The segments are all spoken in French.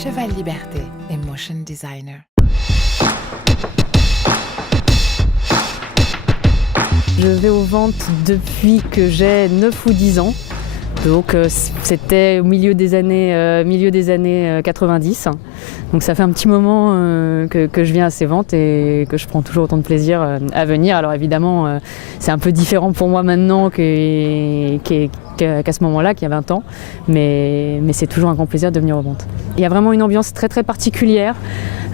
Cheval Liberté, Emotion Designer. Je vais aux ventes depuis que j'ai 9 ou 10 ans. Donc c'était au milieu des années 90. Donc ça fait un petit moment que je viens à ces ventes et que je prends toujours autant de plaisir à venir. Alors évidemment c'est un peu différent pour moi maintenant qu'à ce moment-là, qu'il y a 20 ans. Mais c'est toujours un grand plaisir de venir aux ventes. Il y a vraiment une ambiance très très particulière.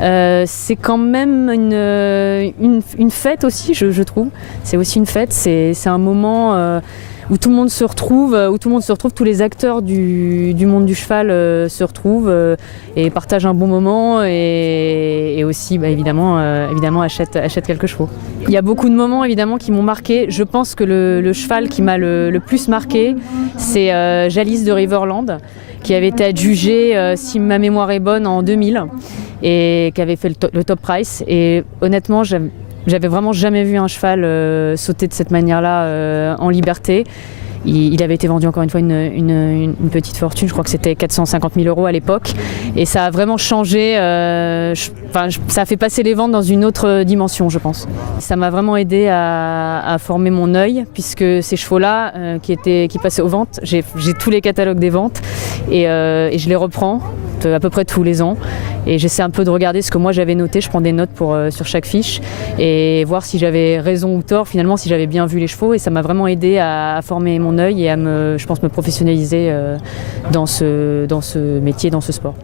C'est quand même une fête aussi, je trouve. C'est aussi une fête, c'est un moment où tout le monde se retrouve, tous les acteurs du monde du cheval se retrouvent et partagent un bon moment et aussi évidemment achètent quelques chevaux. Il y a beaucoup de moments évidemment qui m'ont marqué. Je pense que le cheval qui m'a le plus marqué, c'est Jalis de Riverland, qui avait été adjugé, si ma mémoire est bonne, en 2000 et qui avait fait le top price. Et honnêtement, j'avais vraiment jamais vu un cheval sauter de cette manière-là en liberté. Il avait été vendu encore une fois une petite fortune, je crois que c'était 450 000 € à l'époque. Et ça a vraiment changé, ça a fait passer les ventes dans une autre dimension, je pense. Ça m'a vraiment aidé à former mon œil, puisque ces chevaux-là qui passaient aux ventes, j'ai tous les catalogues des ventes et je les reprends à peu près tous les ans. Et j'essaie un peu de regarder ce que moi j'avais noté, je prends des notes sur chaque fiche et voir si j'avais raison ou tort, finalement si j'avais bien vu les chevaux, et ça m'a vraiment aidé à former mon œil et à me professionnaliser dans ce métier, dans ce sport.